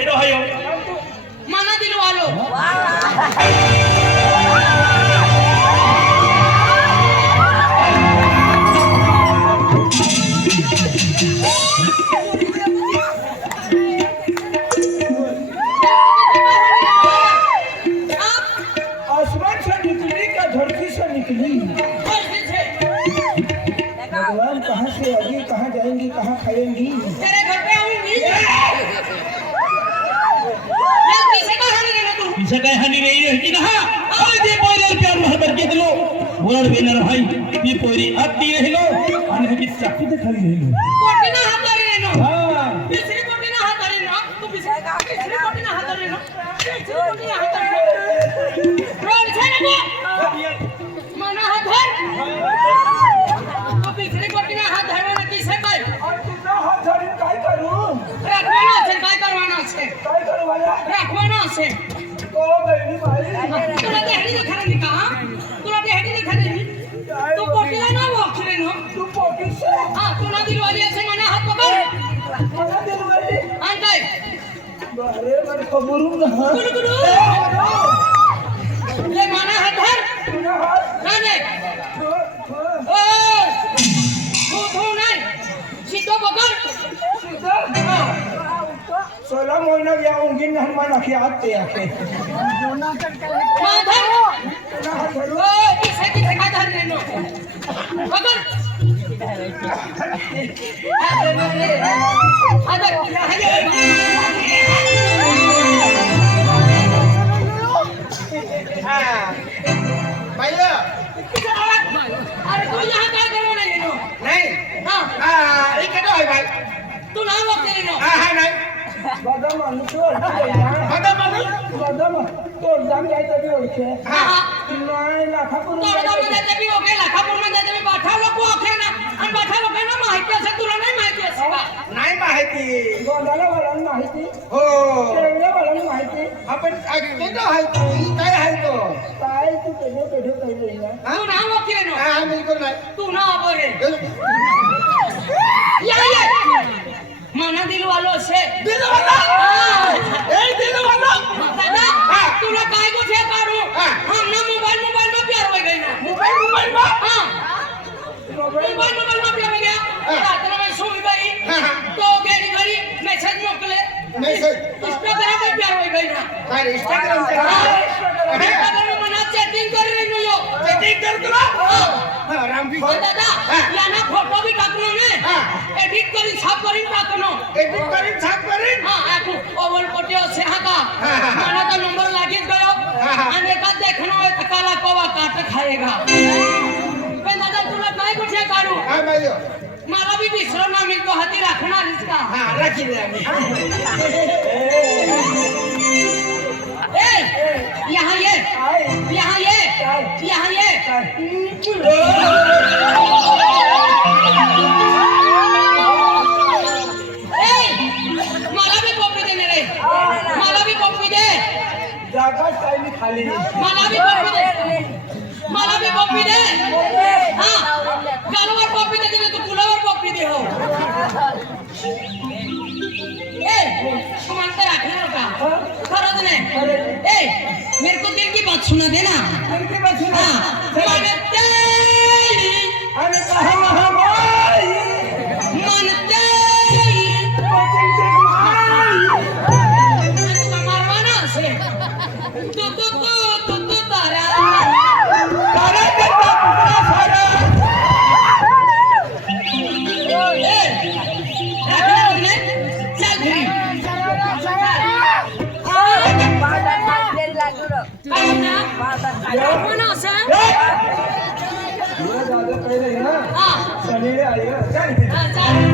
एडो हयो मना दिलो आलो आसमान से निकली क्या धरती से निकली? भगवान कहाँ से आएगी, कहाँ जाएंगी, कहाँ खाएंगी? तेरे घर पे आऊंगी पीछे काय हानी रही है कि कहा अरे दे पोइलर प्यार मोहब्बत के दिलो बोलर वेनर भाई ती पोरी अति रहिलो आणि की चाकू ते खाली रहिलो कोटीना हात धरी रेनो हां बिसरी कोटीना हात धरी ना तू बिसरी कोटीना हात धरी ना बिसरी कोटीना हात धरी ना रोड छे ना मना हात धर तू बिसरी कोटीना हात धरवाना किसे काय और तुझा हात धरून काय करू? राखवाना असेल काय करवाना असेल काय करू मला? राखवाना असेल ओ बहिणी बाई, तुला देहडी दिखाने का तुला देहडी दिखाने तू कोटीला ना वाखरे ना तू पोटीस से हां तुला दिलवाली असे मना हात पकड मला दिलवाली. आणताय अरे मन खबरून ना. गुलू गुलू ले मना हात धर तुझा हात नाही ओ तू नाही सीधो पकड सीधा 16 महिना याऊंगी ना हनुमान आखी आते आखे. माधर तुझा हात धरून ओ किसे किसे का धर लेनो पकड अरे पाहिलं अरे तू यहाँ काय करवा नाही लेनो नाही हां इकडे आहे बाई तू ना वाखरे लेनो हा नाही बदाम आणू तो. बघा माणूस बदाम तो जाम जायचं बी ओळखे. हां नाही लाखा करून तोडदा मध्ये ते बी ओके लाखापूर मध्ये ते बाठा लोक ओके ना आणि बाठा लोकांना माहिती असेल तुला नाही माहिती असेल का नाही माहिती गोंधाला वळण माहिती, हो केळीला वळण माहिती. आपण कुठं आहे तो ही काय आहे तो काय तू पेढे पेढे काही ना. तू ना ओके लेनो हा बिलकुल नाही तू ना बरे या मना दिलवालो असे दिलवाला? ए दिलवाला? दादा तुला काय कुठे काढू हमने मोबाइल में प्यार हो गई ना मोबाईल मोबाईल बा हाँ मोबाईल मोबाइल में प्यार हो गया रात में सो गई तो गेली घरी मैसेज मोकले मेसेज इंस्टाग्राम में प्यार हो गई ना काय इंस्टाग्राम इंस्टाग्राम में मना चैटिंग कर रही हूँ यो चेटिंग कर तुला राम भी और दादा याना फोटो भी टाकनो ने एडिट करी छाप करी टाकनो एडिट करीन छाप करीन हाँ आखू ओवल कोटियो से हाका माना तो नंबर लागित गयो आणि एका देखनो एक काला कोवा काट खाएगा पण दादा तुला काय कुठे काढू हा माहिती मला भी विसरो ना मी तो हाती राखणार इसका हा राखी दे आम्ही ए यहाँ ये यहाँ ये यहाँ ये मला भी कॉपी दे रे मला भी कॉपी दे जागा काय मी खाली. मला भी कॉपी दे मला भी कॉपी दे हाँ गालवर कॉपी दे तू कुलावर कॉपी दे हो ए तू मानते रखना का खरच नहीं ए मेरे को दिल की बात सुना देना किती बसून हाँ मानते अरे कहा महामाई मानते मारवाना से तू तारा तारा करता तुझा सारा. ये दादा पहिले ना सनीले आले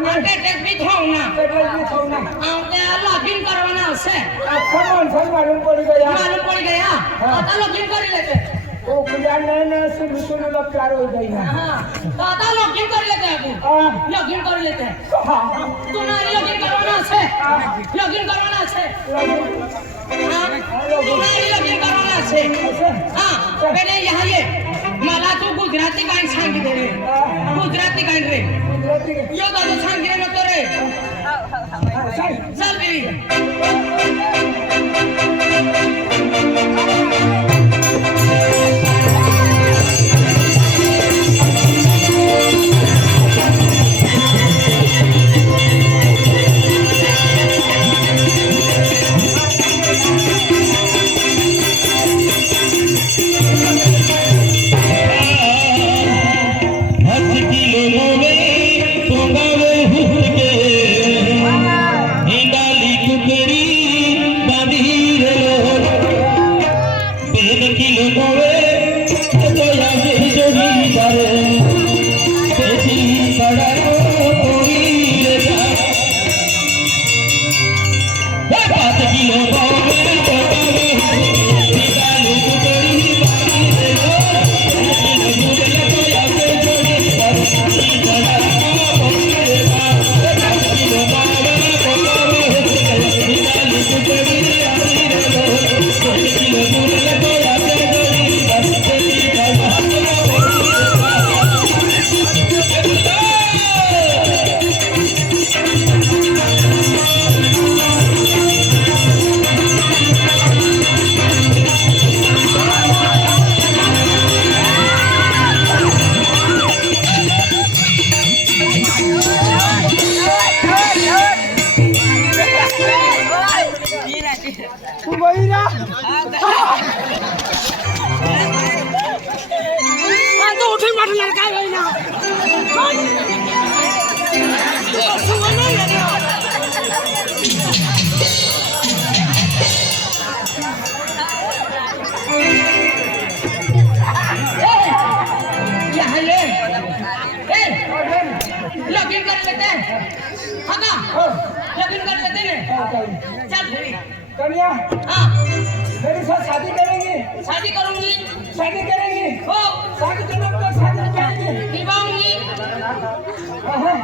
અને ટેટ બી થાઉં ના એટલે બી થઉં ના આપણે લॉगिन કરવાના હશે આખા માણસો માલુમ પડી ગયા માલુમ પડી ગયા आता लॉगिन કરી લેતે તો કુયા ને સુનું લપકાર हो गई ना हां तो आता लॉगिन કરી લેતે આપણે हां लॉगिन કરી લેતે हां तू ना लॉगिन કરવાના હશે लॉगिन કરવાના હશે हां तू ना लॉगिन करवाना हશે हां पहिले यहाँ ये मला तू गुजराती गाणी सांगितले रे गुजराती गाणी रे यो गाणं सांगितले नको रे चल बेबी तू बहिरा तो उठे मत लड़का गई ना यहाँ ये लॉगिन कर लेते हैं हाँ लॉगिन कर लेते हैं चल फिर कन्या हाँ मेरे साथ शादी करेंगे शादी करूंगी शादी करेंगे हो शादी करने तो शादी करेंगे निभाऊंगी हाँ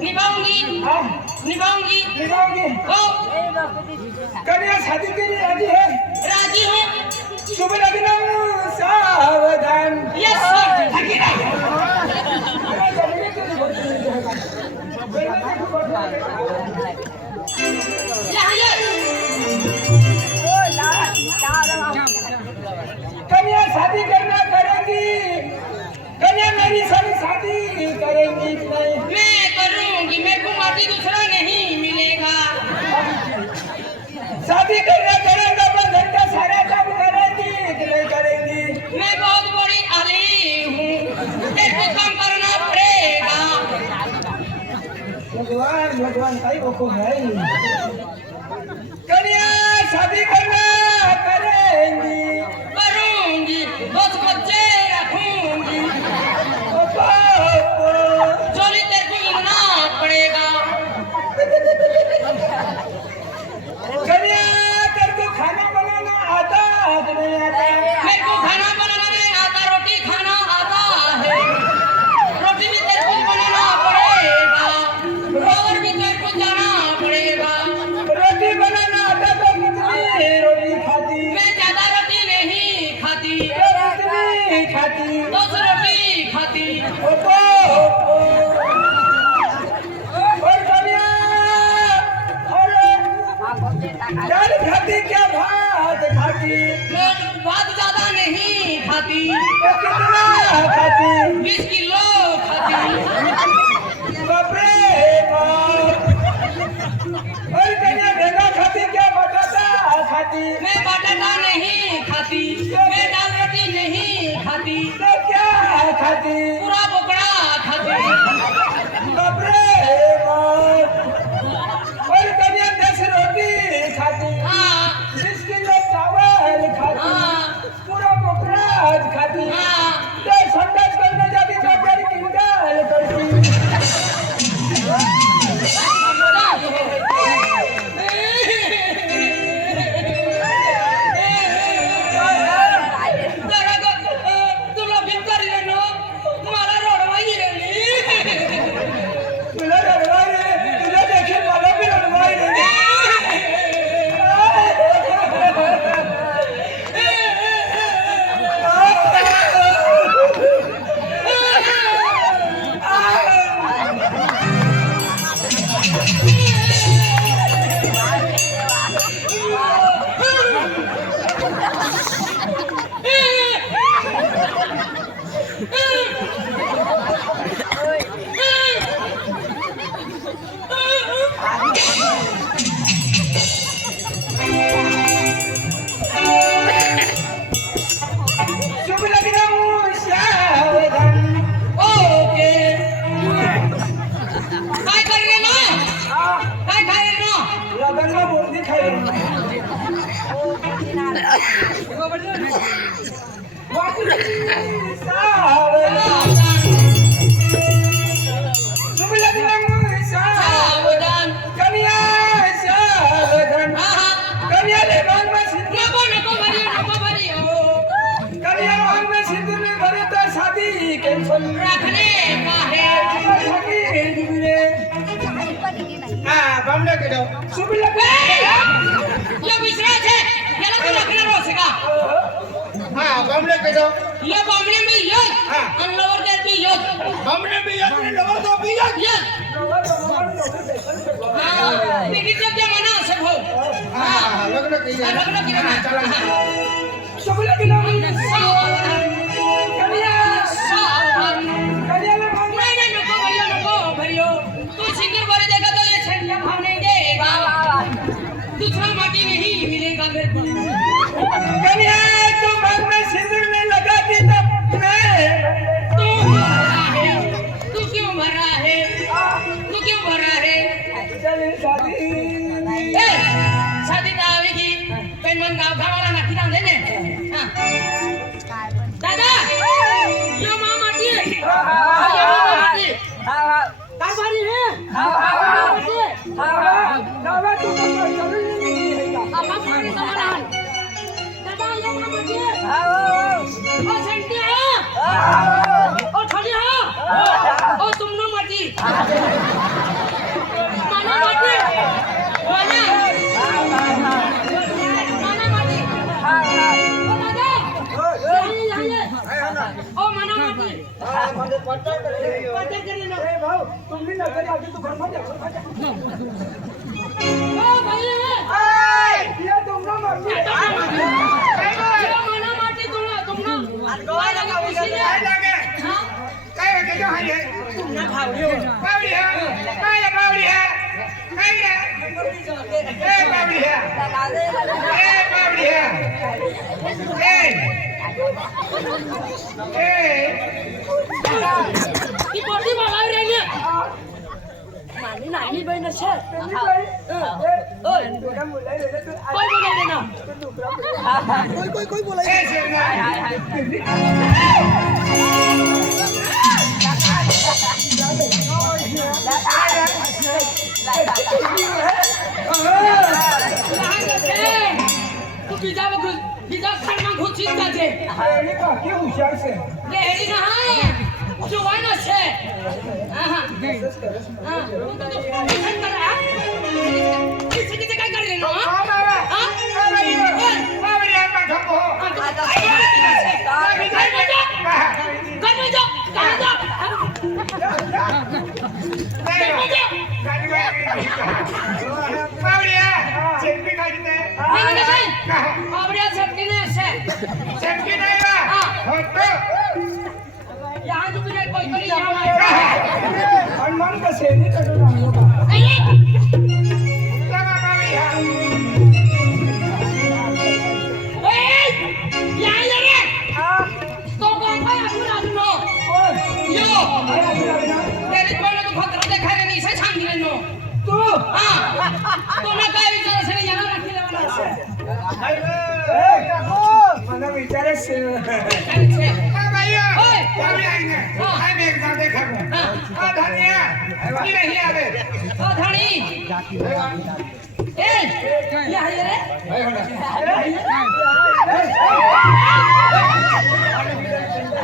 निभाऊंगी हाँ निभाऊंगी निभाओगे हो कन्या शादी के लिए राजी है राजी हूँ शुभ लग्न सावधान यस सर यहाँ ये कन्या शादी करना करेंगी कन्या मेरी सारी शादी करेंगी कि नहीं मैं करूंगी मेरे को माटी दूसरा नहीं मिलेगा शादी करना करेंगे पर घर का सारा काम करेंगी कि नहीं करेंगी मैं बहुत बड़ी आली हूँ तेरे को काम करना पड़ेगा भगवान भाई को है कन्या शादी करना करेंगी करूंगी बहुत बच्चे रखूंगी पापा चोली तेरे को मिलना पड़ेगा कन्या तेरे को खाना बनाना आता है कि नहीं आता मेरे को खाना बनाना नहीं आता रोटी खाना आता है रोटी भी तेरे को बनाना पड़ेगा और भी तेरे को जाना पड़ेगा रोटी बनाना आता तो कितनी रोटी खाती मैं ज्यादा रोटी नहीं खाती कितनी खाती 2 रोटी खाती ओपो और कन्या अरे दाल खाती क्या भात खाती मैं बहुत ज्यादा नहीं खाती कितना खाती 20 किलो खाती बाप रे बाप और कन्या भेगा खाती क्या बटाटा खाती मैं बटाटा नहीं खाती मैं दाल रोटी नहीं खाती तो क्या खाती पूरा बोकड़ा खाती बाप रे बाप और कन्या 10 रोटी खाती हाँ 20 किलो चावल खाती हाँ पूरा बोकरा खाती हाँ तो संडास करने जाती तो बड़ी किंडल करती सावधान कन्याले मांगमा सिंदूर नको भरियो कन्या मांगमा सिंदूर में भरे तो शादी कैंसल रखने का है बामणे कडे सुबिला ये विश्राम है याला तू रखना रोसेगा बामणे कडे ये बामणे में ये हाँ। अनलोवर देर में ये बामणे बी येत आणि लवर तो बी येत ये बेटी जब जमाना से हो लग्न केलं लग्न केलं ना. चला सुबिला की नाम सावधान सावधान कन्याले मांगमा नहीं नको भरियो तू सिंगर भरे देगा तो ये छंडिया भावने देगा दूसरा माटी नहीं मिलेगा मेरे को कन्या तो मांगमा सिंदूर में लगा दी तब मैं तू क्यों भरा है चले शादी ए शादी आवेगी पेमन गाव गावाला नक्की जाऊन दे ने हां दादा यो मामाटी कारभारी है नावा तू तो जरूर नहीं है आपा पानी दादा दादा यो मामाटी ओ सेंटी है ओ छोड़ी है ओ तुम ना माटी माना माटी माना माटी ओ दादा यहाँ ओ माना माटी म्हणजे पटल पत्ते करे ना ए भाऊ तुम्ही नगर आधी तू घर मध्ये ओ भाई ये तुमना मारली यो माना माटी तुम ना काय लगा खुशी काय है लागे हां काय केलं हाय तुम ना भावड्यो बावडी है काय बावडी है काय रे ए बावडी है ए बावडी है ए ती पोटी बघाव रे ने मानी नाही बहिण छे ओय तुला मुलं तू कोण बोलायले ना कोई बोलाय ए शेरना तू बिजा खाना घुसी जाजे आणि बाकी हुशार से ले हेरी ना जवान আছে हां तू तो फोन कर रहा किसी काय कर रहे हो हां बावडी है मैं ठप्पो कर दो बावडी है सेल्फी काढते बाबड्या झटकीने असे सेल्फी नाही बा फोटो यहाँ तू बिना कोई करी यहाँ हनुमान का सेनी करो ना लगा बावडी है यहाँ ले रे तो कौन भाई अपुरा नो यो तेरे को तो खतरा देखा रे नहीं से छान दिले नो तू हाँ तो ना काय विचार से नहीं जाना रखी लेवाना से मला विचारच अच्छे भैया ओए बावडी आहे ना काय बेग जा देखा आ धनिया ये नहीं आवे ओ धनी ए यहाँ ले रे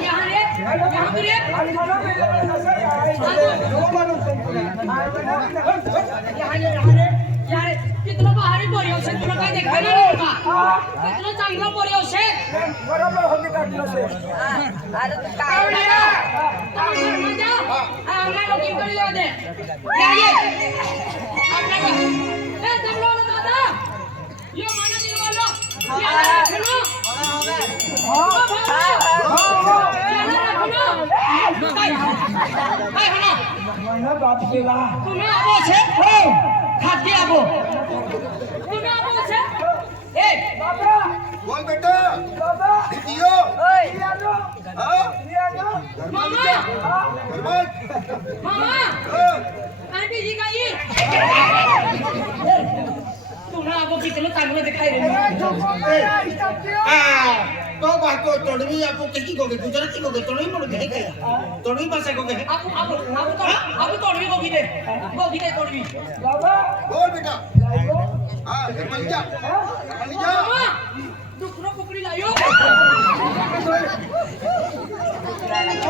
यहाँ रे यहाँ भी रे यार कितना बाहरी पोरी होसे तुला काय देखा ना का कितना चांगला पोरी होसे बरोबर होते काढलं से बावडी है मजा आम्हाला लोकिंग करले होते ये आपला ए दबलो ना दादा यो माना दिवालो याला रखनो याला रखनो काय हनो मला बाप देवा तुम्ही आबो छे हो खाती आबो तुम्ही आबो छे ए बाबा बोल बेटा बाबा दियो लियानो हां लियानो मामा बरमत मामा आंटी जी का ये तू ना अगो कितलं चांगलं दिखाई रे तो बातो तोड़वी आपको किसी को गुजराती को तोड़वी मोड़ गए क्या तोड़वी भाषा को गए अब तोड़वी गोगी दे तोड़वी बाबा बोल बेटा हां मल जा टुकड़ो कुकड़ी लायो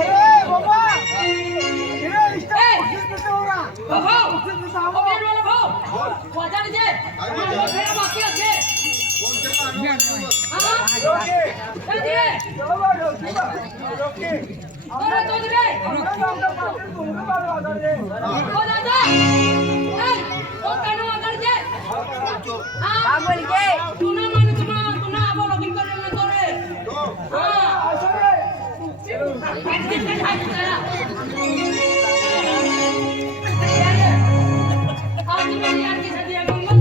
अरे बाबा ये स्टाइल किस पे हो रहा बाबा ओ मेरे वाला भाऊ वाजा दे फिर बाकी आके हां रोके चल दिए बाबा रोके अरे तो दे ओ दादा ए तो कानो आदर दे हां बोल के तू ना मान तू ना अब लॉगिन कर ले तो रे हां आज मेरी यार की शादी है मंगल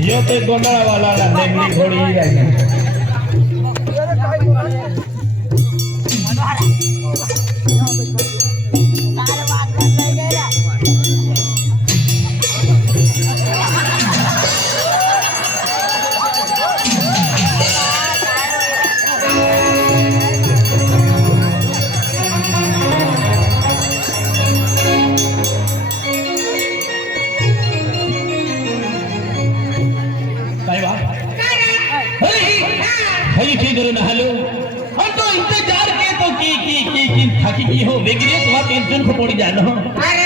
यो तो गोंधळ वाला नेमली घोडी राहिली नहालो और तो इंतजार के तो की थाकी की हो वेगरे तो टेंशन को पड़ी जानो।